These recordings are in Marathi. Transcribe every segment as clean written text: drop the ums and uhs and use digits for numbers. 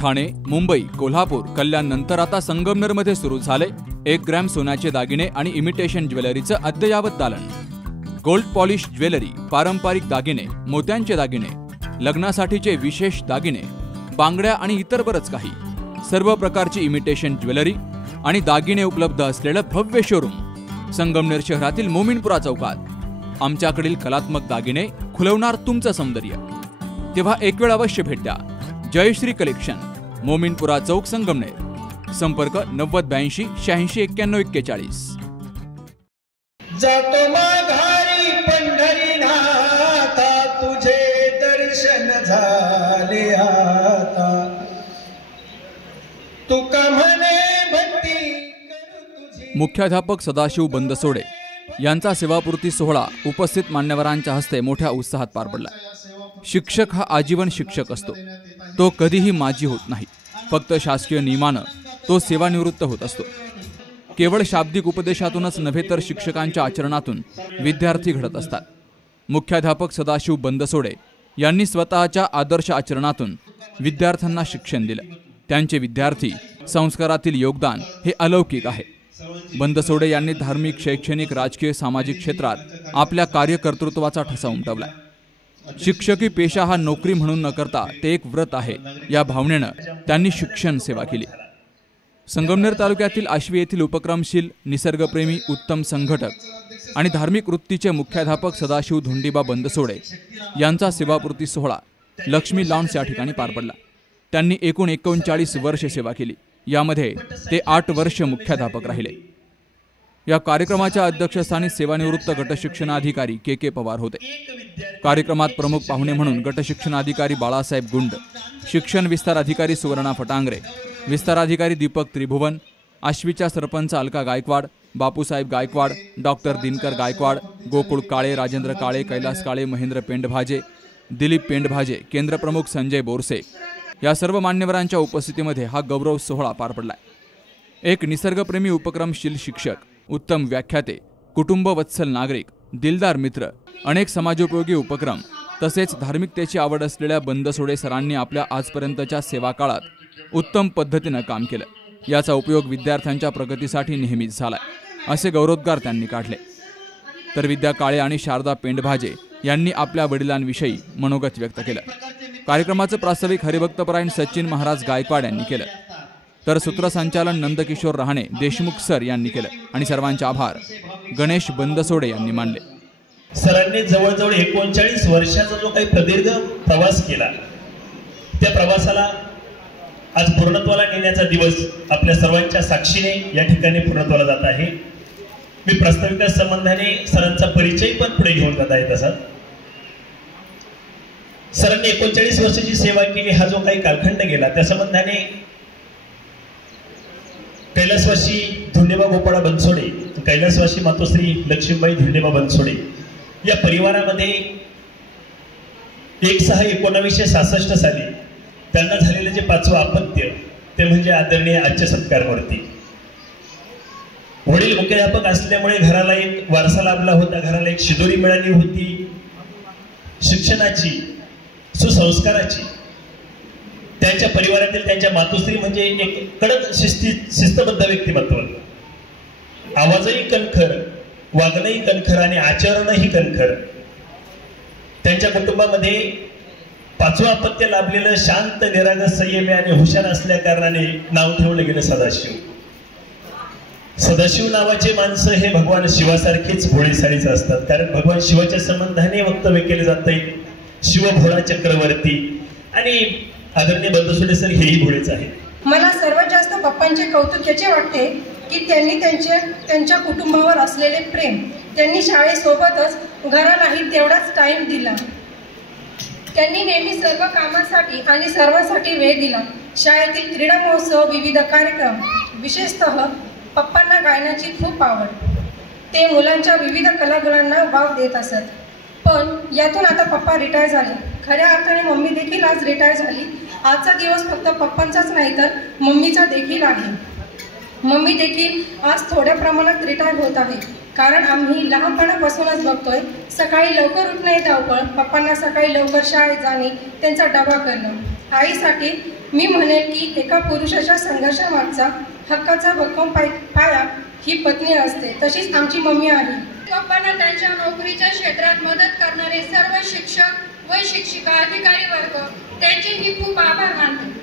ठाणे, मुंबई, कोल्हापूर, कल्याण नंतर आता संगमनेरमध्ये सुरू झाले 1 ग्रॅम सोन्याचे दागिने आणि इमिटेशन ज्वेलरीचं अद्ययावत दालन। गोल्ड पॉलिश ज्वेलरी, पारंपरिक दागिने, मोत्यांचे दागिने, लग्नासाठीचे विशेष दागिने, बांगड्या आणि इतर बरंच काही, सर्व प्रकारची इमिटेशन ज्वेलरी आणि दागिने उपलब्ध असलेलं भव्य शोरूम संगमनेर शहरातील मोमीनपुरा चौकात। आमच्याकडील कलात्मक दागिने खुलवणार तुमचं सौंदर्य। तेव्हा एक वेळ अवश्य भेट द्या। जयश्री कलेक्शन, मोमीनपुरा चौक, संगमनेर। संपर्क 9082 86 91 41। जातो माघारी पंढरीनाथा, तुझे दर्शन झाले आता, तुका म्हणे भक्ती करू तुझी। मुख्याध्यापक सदाशिव बंदसोडे यांचा सेवापूर्ती सोहळा उपस्थित मान्यवरांच्या हस्ते मोठ्या उत्साहात पार पडला। शिक्षक हा आजीवन शिक्षक असतो, तो कधीही माजी होत नाही। फक्त शासकीय नियमानं तो सेवानिवृत्त होत असतो। केवळ शाब्दिक उपदेशातूनच नव्हे तर शिक्षकांच्या आचरणातून विद्यार्थी घडत असतात। मुख्याध्यापक सदाशिव बंदसोडे यांनी स्वतःच्या आदर्श आचरणातून विद्यार्थ्यांना शिक्षण दिलं। त्यांचे विद्यार्थी संस्कारातील योगदान हे अलौकिक आहे। बंदसोडे यांनी धार्मिक, शैक्षणिक, राजकीय, सामाजिक क्षेत्रात आपल्या कार्यकर्तृत्वाचा ठसा उमटवलाय। शिक्षकी पेशा हा नोकरी म्हणून न करता ते एक व्रत आहे, या भावनेनं त्यांनी शिक्षण सेवा केली। संगमनेर तालुक्यातील आश्वी येथील उपक्रमशील, निसर्गप्रेमी, उत्तम संघटक आणि धार्मिक वृत्तीचे मुख्याध्यापक सदाशिव धोंडीबा बंदसोडे यांचा सेवापूर्ती सोहळा लक्ष्मी लॉन्स या ठिकाणी पार पडला। त्यांनी एकूण 39 वर्ष सेवा केली, यामध्ये ते 8 वर्ष मुख्याध्यापक राहिले। या कार्यक्रमाच्या अध्यक्षस्थानी सेवानिवृत्त गटशिक्षणाधिकारी के पवार होते। कार्यक्रमात प्रमुख पाहुणे म्हणून गटशिक्षणाधिकारी बाळासाहेब गुंड, शिक्षण विस्तार अधिकारी सुवर्णा फटांगरे, विस्ताराधिकारी दीपक त्रिभुवन, आश्वीच्या सरपंच अलका गायकवाड, बापूसाहेब गायकवाड, डॉक्टर दिनकर गायकवाड, गोकुळ काळे, राजेंद्र काळे, कैलास काळे, महेंद्र पेंडभाजे, दिलीप पेंडभाजे, केंद्रप्रमुख संजय बोरसे या सर्व मान्यवरांच्या उपस्थितीमध्ये हा गौरव सोहळा पार पडला। एक निसर्गप्रेमी, उपक्रमशील शिक्षक, उत्तम व्याख्याते, कुटुंब वत्सल नागरिक, दिलदार मित्र, अनेक समाजोपयोगी उपक्रम तसेच धार्मिकतेची आवड असलेल्या बंदसोडे सरांनी आपल्या आजपर्यंतच्या सेवा काळात उत्तम पद्धतीनं काम केलं। याचा उपयोग विद्यार्थ्यांच्या प्रगतीसाठी नेहमीच झालाय, असे गौरवोद्गार त्यांनी काढले। तर विद्या काळे आणि शारदा पेंडभाजे यांनी आपल्या वडिलांविषयी मनोगत व्यक्त केलं। कार्यक्रमाचं प्रास्ताविक हरिभक्तपरायण सचिन महाराज गायकवाड यांनी केलं, तर सूत्रसंचालन नंदकिशोर रहाणे देशमुख सर यांनी केलं आणि सर्वांचे आभार गणेश बंदसोडे यांनी मानले। सरांनी जवळजवळ 39 वर्षाचा जो काही प्रदीर्घ प्रवास केला, त्या प्रवासाला आज पूर्णत्वाला नेण्याचा दिवस आपल्या सर्वांच्या साक्षीने या ठिकाणी पूर्णत्वाला जात आहे। मी प्रास्ताविका संबंधाने सरांचा परिचय पण पुढे घेऊन जात आहे। तसा सरांनी 39 वर्षाची सेवा केली, हा जो काही कालखंड गेला त्या संबंधाने कैलासवासी धोंडीबा गोपाळा बनसोडे, कैलासवासी मातोश्री लक्ष्मीबाई धोंडीबा बनसोडे या परिवारामध्ये 1/6/1966 साली त्यांना झालेले जे 5वं अपत्य ते म्हणजे आदरणीय आजच्या सत्कारमूर्ती। वडील मुख्याध्यापक असल्यामुळे घराला एक वारसा लाभला होता, घराला एक शिदोरी मिळाली होती शिक्षणाची, सुसंस्काराची। त्यांच्या परिवारातील त्यांच्या मातोश्री म्हणजे एक कडक शिस्तबद्ध व्यक्तिमत्व, आवाजही कणखर, वागणंही कणखर आणि आचरणही कणखर। त्यांच्या कुटुंबामध्ये 5वं अपत्य लाभलेलं शांत, निरागस, संयमी आणि हुशार असल्या कारणाने नाव ठेवलं गेलं सदाशिव। सदाशिव नावाचे माणसं हे भगवान शिवासारखेच भोळेसाळीच असतात, कारण भगवान शिवाच्या संबंधाने वक्तव्य केले जाते शिव भोळा चक्रवर्ती, आणि आदरणीय बंदसोडे सर हेही भोळेच आहेत। मला सर्वात जास्त पप्पांचे कौतुक याचे वाटते की त्यांनी त्यांच्या कुटुंबावर असलेले प्रेम, त्यांनी शाळेसोबतच घरालाही तेवढाच टाइम दिला। त्यांनी नेहमी सर्व कामांसाठी आणि सर्वांसाठी वेळ दिला। शाळेतील क्रीडा महोत्सव, विविध कार्यक्रम, विशेषतः पप्पांना गायनाची खूप आवड, ते मुलांच्या विविध कलागुणांना वाव देत असत। पण यातून आता पप्पा रिटायर झाले, खऱ्या अर्थाने मम्मी देखील आज रिटायर झाली। आजचा दिवस फक्त पप्पांचाच नाही तर मम्मीचा देखील आहे। मम्मी देखील आज थोड्या प्रमाणात रिटायर होत आहे, कारण आम्ही लहानपणापासूनच बघतोय सकाळी लवकर उठणे धावपळ, पप्पांना सकाळी लवकर शाळेत जाणे, त्यांचा डबा करणं, आईसाठी मी म्हणेन की एका पुरुषाच्या संघर्षामागचा हक्काचा भक्कम पाया ही पत्नी असते. तशीच आमची मम्मी आहे. पप्पांना त्यांच्या नोकरीच्या क्षेत्रात मदत करणारे सर्व शिक्षक व शिक्षिका अधिकारी वर्ग त्यांचे मी खूप आभार मानते.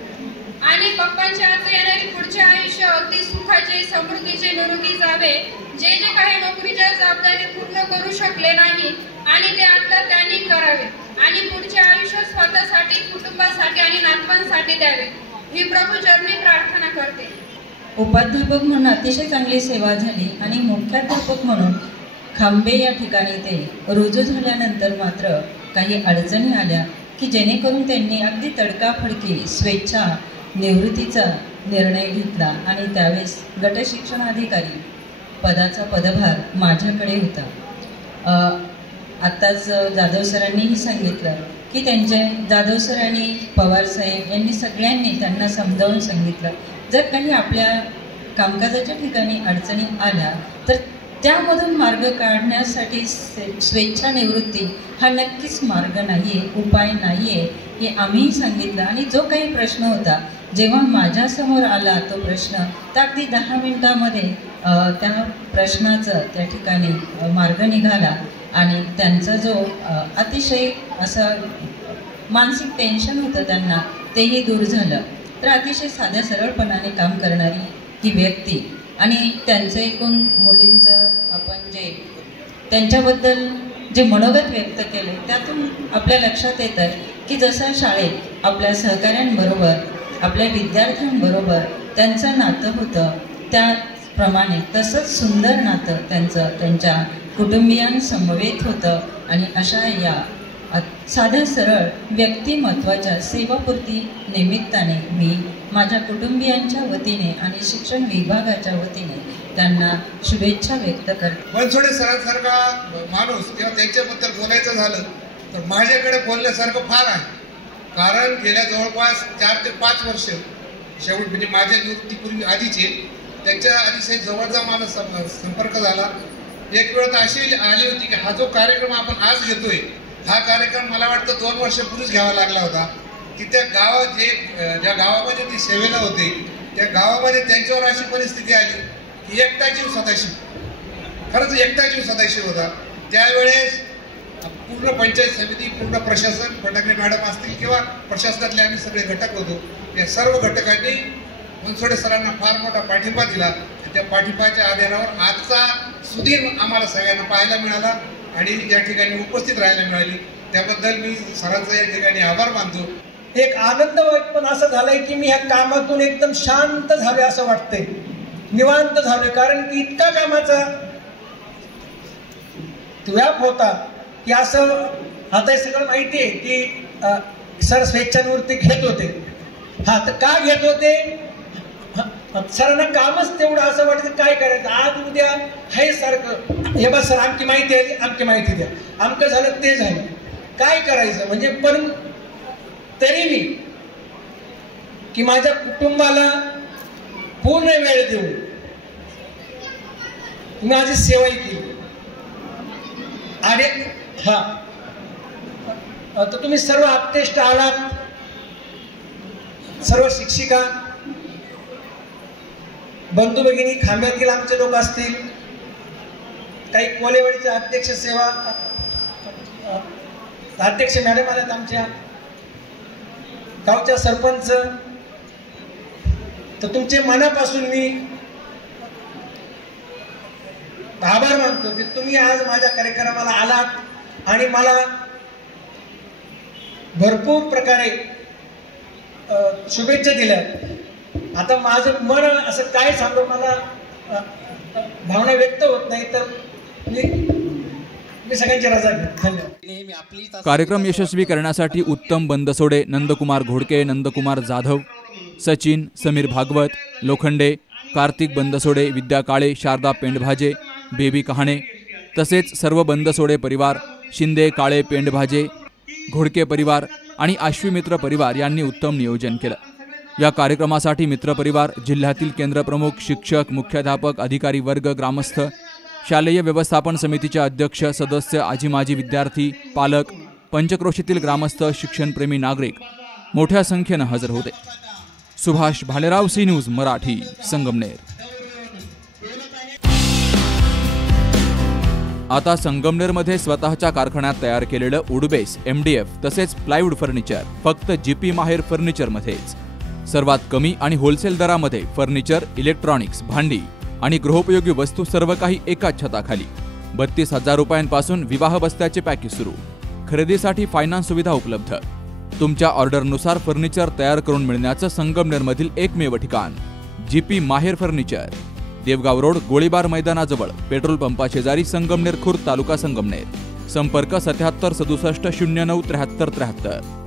आणि पप्पांचे आता येणारे पुढचे आयुष्य अगदी सुखाचे, समृद्धीचे, निरोगी जावे. जे जे काही नोकरीच्या जबाबदारी पूर्ण करू शकले नाही आणि ते आता त्यांनी करावे आणि पुढचे आयुष्य स्वतःसाठी, कुटुंबासाठी आणि नातवांसाठी द्यावे ही प्रभू चरणी प्रार्थना करते. उपाध्यापक म्हणून अतिशय चांगली सेवा झाली आणि मुख्याध्यापक म्हणून खांबे या ठिकाणी ते रुजू झाल्यानंतर मात्र काही अडचणी आल्या की जेणेकरून त्यांनी अगदी तडकाफडकी स्वेच्छा निवृत्तीचा निर्णय घेतला आणि त्यावेळेस गटशिक्षणाधिकारी पदाचा पदभार माझ्याकडे होता. आत्ताच जाधव सरांनीही सांगितलं की त्यांचे जाधव सर आणि पवार साहेब यांनी सगळ्यांनी त्यांना समजावून सांगितलं जर काही आपल्या कामकाजाच्या ठिकाणी अडचणी आल्या तर त्यामधून मार्ग काढण्यासाठी स्वेच्छा निवृत्ती हा नक्कीच मार्ग नाही आहे, उपाय नाही आहे हे आम्हीही सांगितलं. आणि जो काही प्रश्न होता जेव्हा माझ्यासमोर आला तो प्रश्न तर अगदी 10 मिनिटामध्ये त्या प्रश्नाचं त्या ठिकाणी मार्ग निघाला आणि त्यांचा जो अतिशय असं मानसिक टेन्शन होतं त्यांना तेही दूर झालं. तर अतिशय साध्या सरळपणाने काम करणारी ही व्यक्ती आणि त्यांचं एकूण मुलींचं आपण जे त्यांच्याबद्दल जे मनोगत व्यक्त केले त्यातून आपल्या लक्षात येतं की जसं शाळेत आपल्या सहकाऱ्यांबरोबर, आपल्या विद्यार्थ्यांबरोबर त्यांचं नातं होतं त्याप्रमाणे तसंच सुंदर नातं त्यांचं त्यांच्या कुटुंबियांसमवेत होतं. आणि अशा या साध्या सरळ व्यक्तिमत्वाच्या सेवापूर्ती निमित्ताने मी माझ्या कुटुंबियांच्या वतीने आणि शिक्षण विभागाच्या वतीने त्यांना शुभेच्छा व्यक्त करते. बनसोडे सरांसारखा माणूस किंवा त्यांच्याबद्दल बोलायचं झालं तर माझ्याकडे बोलण्यासारखं फार आहे. कारण गेल्या जवळपास 4 ते 5 वर्ष शेवट म्हणजे माझ्या निवृत्तीपूर्वी आधीचे त्यांच्या अतिशय जवळचा मला संपर्क झाला. एक वेळ तर अशी आली होती की हा जो कार्यक्रम आपण आज घेतोय हा कार्यक्रम मला वाटतं 2 वर्षापूर्वीच घ्यावा लागला होता की त्या गावात ज्या गावामध्ये ते सेवेला होते त्या गावामध्ये त्यांच्यावर अशी परिस्थिती आली की एकटा जीव सदाशिव, खरंच एकटा जीव सदाशिव होता. त्यावेळेस पूर्ण पंचायत समिती, पूर्ण प्रशासन, फटाके मॅडम असतील किंवा प्रशासनातले आम्ही सगळे घटक होतो, या सर्व घटकांनी बनसोडे सरांना फार मोठा पाठिंबा दिला. त्या पाठिंबाच्या आधारावर आजचा सुधीर आम्हाला सगळ्यांना पाहायला मिळाला आणि या ठिकाणी उपस्थित राहायला मिळाली. त्याबद्दल मी सरांचा या ठिकाणी आभार मानतो. एक आनंद पण असं झालंय की मी ह्या कामातून एकदम शांत झालोय असं वाटतंय, निवांत झालोय. कारण की इतका कामाचा व्याप होता की असं आता हे सगळं माहिती आहे की सर स्वेच्छानिवृत्ती घेत होते. हा तर का घेत होते? सरांना कामच तेवढं असं वाटतं काय करायचं आज उद्या हे सारखं हे बस सर आमची माहिती आहे, आमची माहिती द्या, आमकं झालं ते झालं, काय करायचं म्हणजे. पण तरी मी की माझ्या कुटुंबाला पूर्ण वेळ देऊन माझी सेवा केली. आणि हा तर तुम्ही सर्व आपतेष्ट आलात, सर्व शिक्षिका बंधू भगिनी, खांब्यातील आमचे लोक असतील, काही कोलेवाडीचे अध्यक्ष सेवा अध्यक्ष मॅडम आल्यात, आमच्या गावच्या सरपंच, तर तुमचे मनापासून मी आभार मानतो की तुम्ही आज माझ्या कार्यक्रमाला आलात आणि मला भरपूर प्रकारे शुभेच्छा दिल्या. आता माझं मन असं काय सांगू, मला भावना व्यक्त होत नाही, तर मी सगळ्यांची रजा घेतो. धन्यवाद. कार्यक्रम यशस्वी करण्यासाठी उत्तम बनसोडे, नंदकुमार घोडके, नंदकुमार जाधव, सचिन, समीर भागवत, लोखंडे, कार्तिक बनसोडे, विद्या काळे, शारदा पेंडभाजे, बेबी कहाणे तसेच सर्व बनसोडे परिवार, शिंदे, काळे, पेंडभाजे, घोडके परिवार आणि आश्विमित्र परिवार यांनी उत्तम नियोजन केलं. या कार्यक्रमासाठी मित्रपरिवार, जिल्ह्यातील केंद्रप्रमुख, शिक्षक, मुख्याध्यापक, अधिकारी वर्ग, ग्रामस्थ, शालेय व्यवस्थापन समितीचे अध्यक्ष, सदस्य, आजी माजी विद्यार्थी, पालक, पंचक्रोशीतील ग्रामस्थ, शिक्षणप्रेमी नागरिक मोठ्या संख्येनं हजर होते. Subhash Bhalerao, C news Marathi, Sangamner. आता संगमनेरमध्ये स्वतःच्या कारखान्यात तयार केलेलं वुडबेस, MDF तसेच प्लायवूड फर्निचर फक्त GP माहेर फर्निचरमध्येच. सर्वात कमी आणि होलसेल दरामध्ये फर्निचर, इलेक्ट्रॉनिक्स, भांडी आणि गृहोपयोगी वस्तू सर्व काही एकाच छताखाली. 32,000 रुपयांपासून विवाह बस्त्याचे पॅकेज सुरू. खरेदीसाठी फायनान्स सुविधा उपलब्ध. तुमच्या ऑर्डरनुसार फर्निचर तयार करून मिळण्याचं संगमनेरमधील एकमेव ठिकाण GP माहेर फर्निचर. देवगाव रोड, गोळीबार मैदानाजवळ, पेट्रोल पंपा शेजारी, संगमनेर खुर्द, तालुका संगमनेर. संपर्क 77 67 09 73 73.